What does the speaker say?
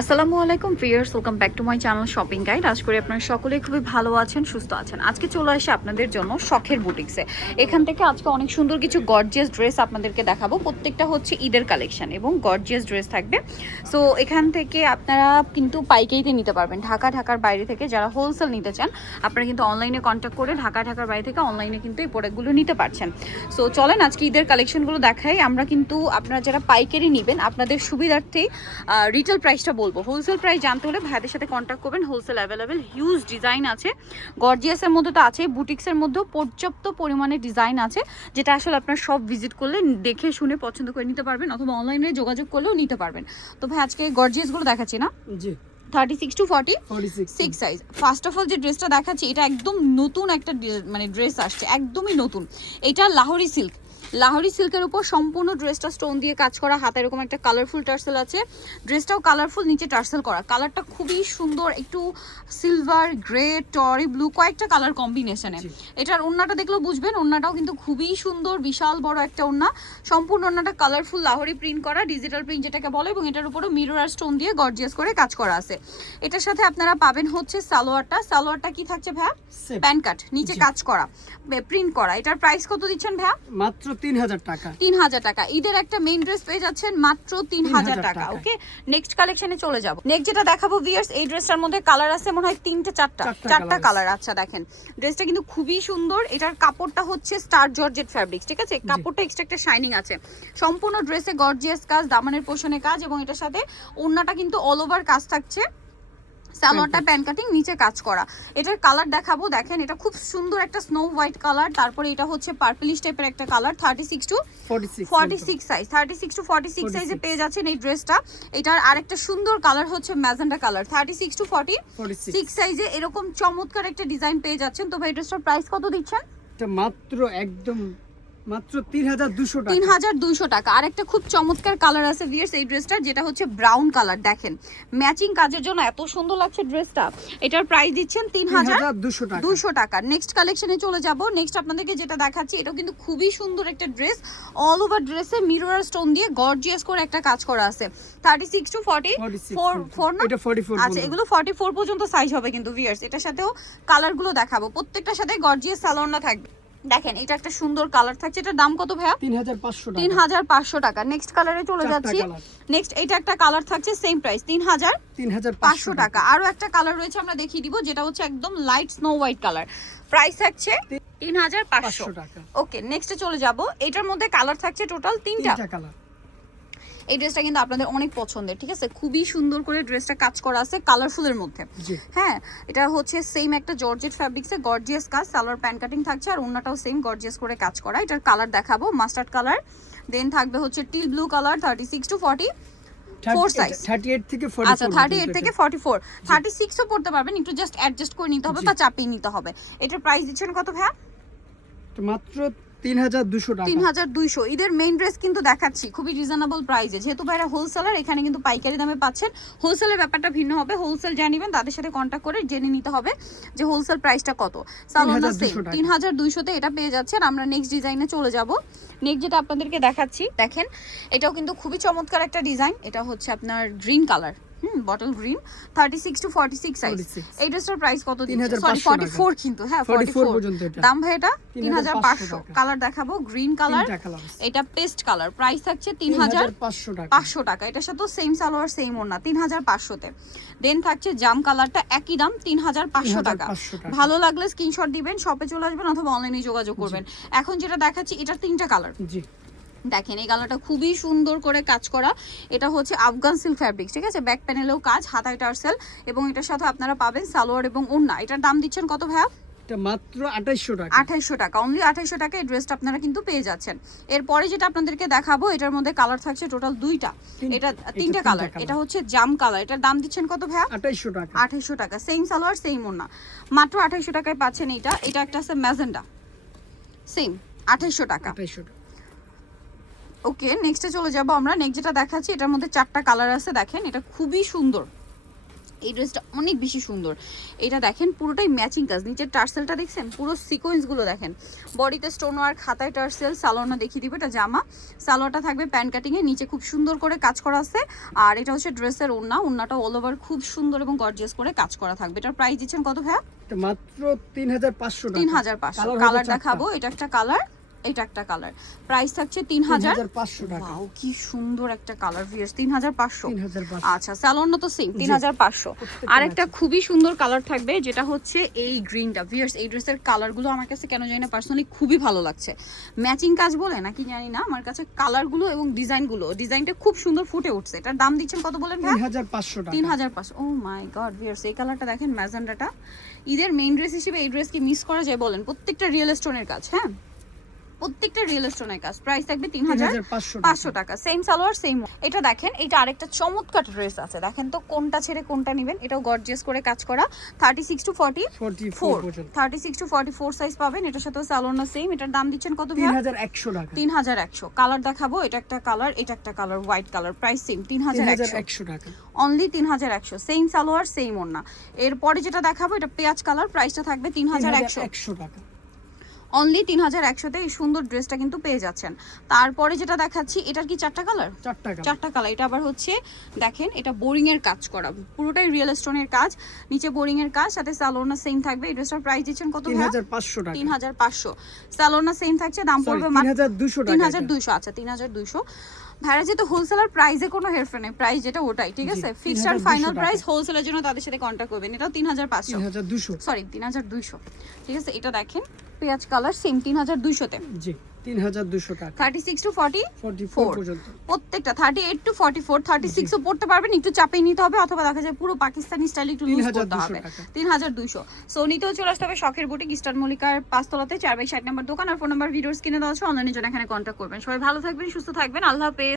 আসসালামু আলাইকুম viewers, welcome back to my channel shopping guide. আশা করি আপনারা সকলেই খুবই ভালো আছেন, সুস্থ আছেন। আজকে চলে আসি আপনাদের জন্য শখের বুটিক্সে। এখান থেকে আজকে অনেক সুন্দর কিছু গর্জিয়াস ড্রেস আপনাদেরকে দেখাবো। প্রত্যেকটা হচ্ছে ঈদের কালেকশন এবং গর্জিয়াস ড্রেস থাকবে। সো এখান থেকে আপনারা কিন্তু পাইকারিতে নিতে পারবেন। ঢাকার বাইরে থেকে যারা হোলসেল নিতে চান আপনারা কিন্তু অনলাইনে কন্ট্যাক্ট করে ঢাকার বাইরে থেকে অনলাইনে কিন্তু এই প্রোডাক্টগুলো নিতে পারছেন। সো চলেন আজকে ঈদের কালেকশনগুলো দেখাই। আমরা কিন্তু আপনারা যারা পাইকারি নেবেন আপনাদের সুবিধার্থে রিটেল প্রাইসটা বলবো। হোলসেল প্রাইস জানতে হলে ভাইদের সাথে কন্ট্যাক্ট করবেন। হোলসেল অ্যাভেলেবেল, হিউজ ডিজাইন আছে। গর্জিয়াসের মধ্যে তো আছে, বুটিক্সের মধ্যেও পর্যাপ্ত পরিমাণে ডিজাইন আছে, যেটা আসলে আপনার সব ভিজিট করলে দেখে শুনে পছন্দ করে নিতে পারবেন, অথবা অনলাইনে যোগাযোগ করলেও নিতে পারবেন। তো ভাই আজকে গর্জিয়াসগুলো দেখাচ্ছি না, জি 36 to 46 size. First of all যে ড্রেসটা দেখাচ্ছি এটা একদম নতুন একটা মানে ড্রেস আসছে, একদমই নতুন। এটা লাহোরি সিল্কের উপর সম্পূর্ণ ড্রেসটা স্টোন দিয়ে কাজ করা, হাতে এরকম একটা কালারফুল টার্সেল আছে। ড্রেসটাও কালারফুল, নিচে টার্সেল করা। কালারটা খুবই সুন্দর, একটু সিলভার, গ্রে, টরি ব্লু, কয়েকটা কালার কম্বিনেশনে। এটার ওড়নাটা দেখলেও বুঝবেন, ওড়নাটাও কিন্তু খুবই সুন্দর, বিশাল বড় একটা ওড়না। সম্পূর্ণ ওড়নাটা কালারফুল লাহোরি প্রিন্ট করা, ডিজিটাল প্রিন্ট যেটাকে বলে, এবং এটার উপরও মিরর আর স্টোন দিয়ে গর্জিয়াস করে কাজ করা আছে। এটার সাথে আপনারা পাবেন হচ্ছে সালোয়ারটা কি থাকছে ভাইয়া? প্যান্ট কাট, নিচে কাজ করা, প্রিন্ট করা। এটার প্রাইস কত দিচ্ছেন ভাইয়া? মাত্র 3000 টাকা। 3000 টাকা। ঈদের একটা মেইন ড্রেস পেয়ে যাচ্ছেন মাত্র 3000 টাকা। ওকে, নেক্সট কালেকশনে চলে যাব। নেক্সট যেটা দেখাবো ভিউয়ার্স, এই ড্রেসটার মধ্যে কালার আছে মনে হয় চারটা কালার। আচ্ছা দেখেন, ড্রেসটা কিন্তু খুবই সুন্দর। এটার কাপড়টা হচ্ছে স্টার জর্জেট ফ্যাব্রিক্স, ঠিক আছে? কাপড়টা এক্সট্রা একটা শাইনিং আছে। সম্পূর্ণ ড্রেসে গর্জিয়াস কাজ, দামানের পোষণে কাজ, এবং এটার সাথে ওড়নাটা কিন্তু অল ওভার কাজ থাকছে। সালোয়ারটা প্যান্ট কাটিং, নিচে কাজ করা। এটার কালার দেখাবো, দেখেন এটা খুব সুন্দর একটা স্নো হোয়াইট কালার। তারপরে এটা হচ্ছে পার্পলিশ টাইপের একটা কালার। 36 টু 46 সাইজ, 36 টু 46 সাইজে পেয়ে যাচ্ছেন এই ড্রেসটা। এটার আরেকটা সুন্দর কালার হচ্ছে ম্যাজেন্ডা কালার। 36 টু 46 সাইজে এরকম চমৎকার একটা ডিজাইন পেয়ে যাচ্ছেন। তো ভাই এই ড্রেসটার প্রাইস কত দিচ্ছেন? এটা মাত্র 3200 টাকা। 3200 টাকা। আর একটা খুব চমৎকার কালার আছে ভিউয়ার্স এই ড্রেসটার, যেটা হচ্ছে ব্রাউন কালার। দেখেন ম্যাচিং কাজের জন্য এত সুন্দর লাগছে ড্রেসটা। এটার প্রাইস দিচ্ছেন 3200 টাকা। নেক্সট কালেকশনে চলে যাব। নেক্সট আপনাদেরকে যেটা দেখাচ্ছি এটাও কিন্তু খুবই সুন্দর একটা ড্রেস। অল ওভার ড্রেসে মিরর স্টোন দিয়ে গর্জিয়াস করে একটা কাজ করা আছে। 36 টু 44 না, এটা 44। আচ্ছা এগুলো 44 পর্যন্ত সাইজ হবে কিন্তু ভিউয়ার্স। এটার সাথেও কালারগুলো দেখাবো, প্রত্যেকটার সাথে গর্জিয়াস সালোয়ারটা থাকবে। দেখেন এটা একটা সুন্দর কালার থাকছে। এটার দাম কত ভাইয়া? 3500 টাকা। নেক্সট কালারে চলে যাচ্ছি। নেক্সট এটা একটা কালার থাকছে, সেম প্রাইস 3500 টাকা। আরো একটা কালার রয়েছে, আমরা দেখিয়ে দিব, যেটা হচ্ছে একদম light snow white colour. Price থাকছে 3500 টাকা। ওকে, নেক্সটে চলে যাব। এটার মধ্যে কালার থাকছে টোটাল 3টা কালার। এই ড্রেসটা কিন্তু আপনাদের অনেক পছন্দের, ঠিক আছে? খুবই সুন্দর করে ড্রেসটা কাজ করা আছে কালারফুলের মধ্যে। হ্যাঁ, এটা হচ্ছে সেম একটা জর্জেট ফ্যাব্রিক্সে গর্জিয়াস কাজ, সালোয়ার প্যান্ট কাটিং থাকছে, আর ওড়নাটাও সেম গর্জিয়াস করে কাজ করা। এটার কালার দেখাবো, মাস্টার্ড কালার, দেন থাকবে হচ্ছে teal blue colour. 36 to 44 size. 38 থেকে 44। আচ্ছা 38 থেকে 44, 36 ও পড়তে পারবেন, একটু জাস্ট অ্যাডজাস্ট করে নিতে হবে বা চাপিয়ে নিতে হবে। এটার প্রাইস দিচ্ছেন কত ভাইয়া? মাত্র 3200 টাকা। 3200। ঈদের মেইন ড্রেস কিন্তু দেখাচ্ছি খুবই রিজনেবল প্রাইসে, যেহেতু ভাইরা হোলসেলার, এখানে কিন্তু পাইকারি দামে পাচ্ছেন। হোলসেলের ব্যাপারটা ভিন্ন হবে, হোলসেল জানিবেন তাদের সাথে কন্ট্যাক্ট করে জেনে নিতে হবে যে হোলসেল প্রাইসটা কত। সালোয়ারটা সেম 3200 তে এটা পেয়ে যাচ্ছেন। আমরা নেক্সট ডিজাইনে চলে যাব। নেক্সট যেটা আপনাদেরকে দেখাচ্ছি, দেখেন এটাও কিন্তু খুবই চমৎকার একটা ডিজাইন। এটা হচ্ছে আপনার green colour, bottle green, 36 to 46 size. এই ড্রেসটার প্রাইস কত দিচ্ছেন? সরি 44 কিন্তু, হ্যাঁ 44 পর্যন্ত। দাম ভাই এটা 3500। কালার দেখাবো, গ্রিন কালার, এটা পেস্ট কালার। প্রাইস থাকছে 3500 টাকা। এটার সাথে সেম সালোয়ার সেম ওড়না, 3500 তে। দেন থাকছে জাম কালারটা, একই দাম 3500 টাকা। ভালো লাগলে স্ক্রিনশট দিবেন, শপে চলে আসবেন অথবা অনলাইনে যোগাযোগ করবেন। এখন যেটা দেখাচ্ছি এটার 3টা কালার। জি দেখেন এই কালারটা খুবই সুন্দর করে কাজ করা। এটা হচ্ছে আফগান সিল্ক ফ্যাব্রিক্স, ঠিক আছে? ব্যাক প্যানেলেও কাজ, হাতায় টার্সেল, এবং এটার সাথে আপনারা পাবেন সালোয়ার এবং ওড়না। এটার দাম দিচ্ছেন কত ভাইয়া? এটা মাত্র 2800 টাকা। 2800 টাকা, অনলি 2800 টাকা এই ড্রেসটা আপনারা কিন্তু পেয়ে যাচ্ছেন। এরপরে যেটা আপনাদেরকে দেখাবো, এটার মধ্যে কালার থাকছে টোটাল 2টা, এটা 3টা কালার। এটা হচ্ছে জাম কালার। এটার দাম দিচ্ছেন কত ভাইয়া? 2800 টাকা। 2800 টাকা, সেম সালোয়ার সেম ওড়না, মাত্র 2800 টাকায় পাচ্ছেন এইটা। এটা একটা আছে ম্যাজেন্ডা, সেম 2800 টাকা। ওকে, নেক্সটে চলে যাব আমরা। নেক্সট যেটা দেখাচ্ছি এটার মধ্যে 4টা কালার আছে। দেখেন এটা খুবই সুন্দর, এই ড্রেসটা অনেক বেশি সুন্দর। এটা দেখেন পুরোটাই ম্যাচিং কাজ, নিচের টার্সেলটা দেখছেন, পুরো সিকোয়েন্সগুলো দেখেন, বডিতে স্টোন ওয়ার্ক, হাতায় টার্সেল, সালোয়ারটা দেখিয়ে দিবে, এটা জামা, সালোয়ারটা থাকবে প্যান্ট কাটিংয়ে, নিচে খুব সুন্দর করে কাজ করা আছে। আর এটা হচ্ছে ড্রেসের ওড়না, ওড়নাটা অল ওভার খুব সুন্দর এবং গর্জিয়াস করে কাজ করা থাকবে। এটার প্রাইস দিচ্ছেন কত ভাইয়া? এটা মাত্র 3500 টাকা। 3500। কালার দেখাবো, এটা একটা কালার, এটা একটা কালার, প্রাইস থাকছে 3500 টাকা। ওয়াও কি সুন্দর একটা কালার ভিউয়ার্স, 3500। 3500। আচ্ছা স্যালোনও তো সেম 3500। আরেকটা খুবই সুন্দর কালার থাকবে যেটা হচ্ছে এই গ্রিনটা ভিউয়ার্স। এই ড্রেসের কালারগুলো আমার কাছে কেন জানি না পার্সোনালি খুবই ভালো লাগছে, ম্যাচিং কাজ বলে নাকি জানি না, আমার কাছে কালারগুলো এবং ডিজাইনটা খুব সুন্দর ফুটে উঠছে। এটার দাম দিচ্ছেন কত বলেন ভাই? 3500 টাকা। 3500। ও মাই গড ভিউয়ার্স, এই কালারটা দেখেন, ম্যাজেন্ডাটা। ঈদের মেইন ড্রেস হিসেবে এই ড্রেস কি মিস করা যায় বলেন? প্রত্যেকটা রিয়েল স্টোনের কাজ, হ্যাঁ প্রত্যেকটা রিয়েল স্টোনের কাজ। প্রাইস থাকবে 3500 টাকা। Same salwar same. এটা দেখেন, এটা আরেকটা চমৎকার ড্রেস আছে, দেখেন তো কোনটা ছেড়ে কোনটা নেবেন। এটাও গর্জিয়াস করে কাজ করা, 36 টু 44 পর্যন্ত। 36 টু 44 সাইজ পাবেন। এটার সাথে সালোয়ার না সেম। এটার দাম দিচ্ছেন কত ভাই? 3100 টাকা। 3100। কালার দেখাবো, এটা একটা কালার, এটা একটা colour, white colour, price same 3100 টাকা। অনলি 3100। সেম সালোয়ার সেম ওড়না। এরপরে যেটা দেখাবো এটা পেঁয়াজ কালার, প্রাইসটা থাকবে 3100 টাকা। অনলি 3100-তে এই সুন্দর ড্রেসটা কিন্তু পেয়ে যাচ্ছেন। তারপরে যেটা দেখাচ্ছি, এটার কি চারটা কালার? চারটা কালার। এটা আবার হচ্ছে দেখেন, এটা বোরিং এর কাজ করা, পুরোটাই রিয়েল স্টোনের কাজ, নিচে বোরিং এর কাজ, সাথে সালোনা সেম থাকবে। এই ড্রেসটার প্রাইস দিচ্ছেন কত? 3500 টাকা। 3500। সালোনা সেম থাকছে, দাম পড়বে 3200 টাকা। 3200। আচ্ছা 3200। ভাইরা যেহেতু হোলসেলার, প্রাইসে কোনো হেরফের নেই, প্রাইস যেটা ওটাই, ঠিক আছে? ফিক্সড আর ফাইনাল প্রাইস। হোলসেলের জন্য তাদের সাথে কন্ট্যাক্ট করবেন। এটাও 3500, সরি 3200, ঠিক আছে? এটা দেখেন পেঁয়াজ কালার, সেম 3200-তে। জি 3200 টাকা। 36 টু 44 পর্যন্ত। প্রত্যেকটা 38 টু 44, 36 ও পড়তে পারবেন, একটু চাপিয়ে নিতে হবে, অথবা দেখা যায় পুরো পাকিস্তানি স্টাইল একটু লুজ করতে হবে। 3200। সো নিতেও চলে আসতে হবে শখের বুটিক, ইস্টার্ন মল্লিকার 5 তলাতে 4/60 নম্বর দোকান। আর ফোন নাম্বার ভিডিওস কিনে দেওয়া আছে, অনলাইনের জন্য এখানে কন্ট্যাক্ট করবেন। সবাই ভালো থাকবেন, সুস্থ থাকবেন, আল্লাহ হাফেজ।